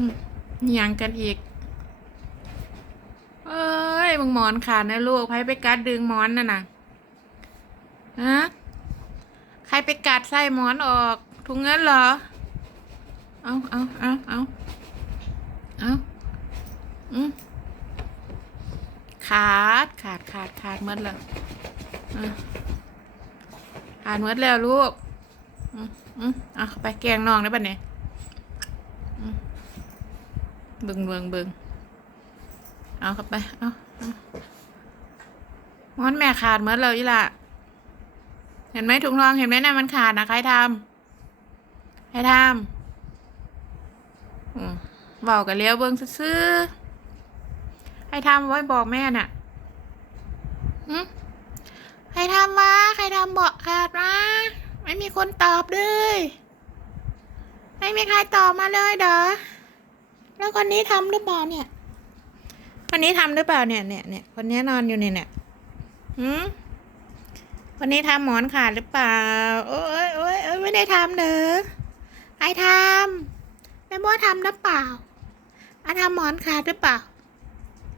อืมยังกันอีก เอ้ยมึงหมอนขาดนะลูกใครไปกัดดึงหมอนน่ะนะฮะใครไปกัดไส้หมอนออกถุงเงินเหรอ เอาเอาเอาเอาเอาอืมขาดขาดขาดขาดหมดแล้วขาดหมดแล้วลูก อืมอืมเอาไปแกงน้องได้ปะเนี่ย เบึงเบึงเบึงเอาเข้าไป เอาเอาม้อนแม่ขาดเหมือนเลยอีหละเห็นไหมถุงทองเห็นไหมน่ะมันขาดนะใครทำใครทำบากันเลี้ยวเบิ้งซื่อใครทำไว้บอกแม่น่ะหึใครทำวะใครทำบอกขาดวะไม่มีคนตอบเลย ไม่มีใครตอบมาเลยเด้อ แล้วคนนี้ทำหรือเปล่าเนี่ย คนนี้ทำหรือเปล่าเนี่ยเนี่ยเนี่ยคนนี้นอนอยู่เนี่ยเนี่ยหืมคนนี้ทำหมอนขาดหรือเปล่า โอ้ยโอ้ยโอ้ยไม่ได้ทำเด้อใครทำแม่บัวทำหรือเปล่าอาทำหมอนขาดหรือเปล่า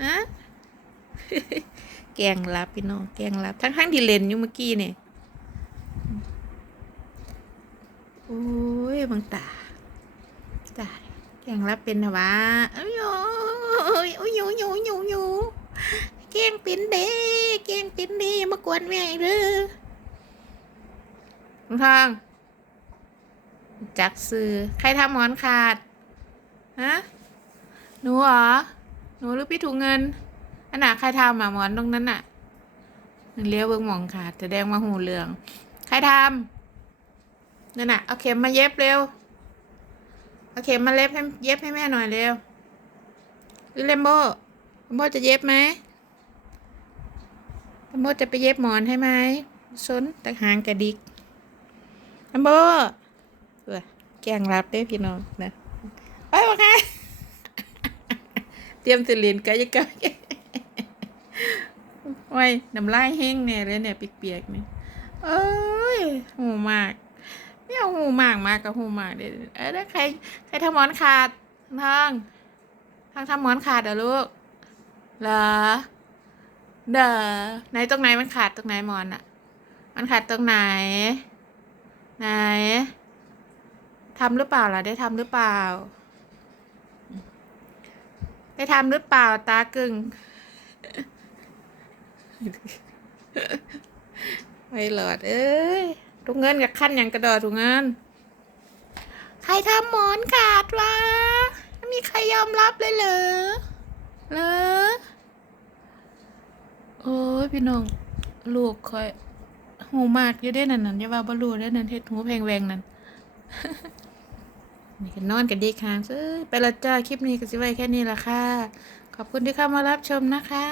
ฮะแกงรับพี่น้องแกงรับทั้งทั้งที่เล่นอยู่เมื่อกี้เนี่ยโอ้ยบางตา แกงรับเป็นนะวะเอ้ยโอ้ยโอ้ยโยโยโยโยแกงเป็นเด้แกงเป็นเด้มากวนแม่อีกเด้อลุงทอง จักซื้อใครทำหมอนขาด ฮะ หนูเหรอ หนูหรือพี่ถุงเงิน อันน่ะใครทำอะหมอนตรงนั้นน่ะเลี้ยวเบิ่งมองขาดแสดงว่าหูเหลือง ใครทำนั่นน่ะ เอาเข็มมาเย็บเร็ว เข็มมาเล็บให้เย็บให้แม่หน่อยเร็วหรือเลมโบเลมโบจะเย็บไหมเลมโบจะไปเย็บหมอนให้ไหมซนตะหางกระดิกเลมโบเออแกงรับได้พี่น้องนะไปบอกค่ะเตรียมสิลินกายกรรมโอ้ยน้ำลายแห้งเนี่ยเลยเนี่ยเปียกๆเนี่ยเอ้ยโหมาก เอาหูหมากมากับหูหมากเดี๋ยวเออใครใครทำหมอนขาดทางทางทำหมอนขาดเหรอลูกเหรอเด้อไหนตรงไหนมันขาดตรงไหนหมอนอะมันขาดตรงไหน ไหนทำหรือเปล่าล่ะได้ทำหรือเปล่า ได้ทำหรือเปล่าตากึ่งไม่หลอดเอ้ย ถุงเงินกับขั้นอย่างกระดอถุงเงิน ใครทำหมอนขาดวะไม่มีใครยอมรับเลยเหรอเหรอโอ้ยพี่น้องลูกคอยหูมากอยู่ได้นั่นนั่นอย่าว่าบ่รู้ได้นั่นเฮ็ดหูแพงแวงนั่นนี่ก็นอนกันดีค้างซื้อไปละจ้าคลิปนี้ก็สิไว้แค่นี้ละค่ะ ขอบคุณที่เข้ามารับชมนะคะ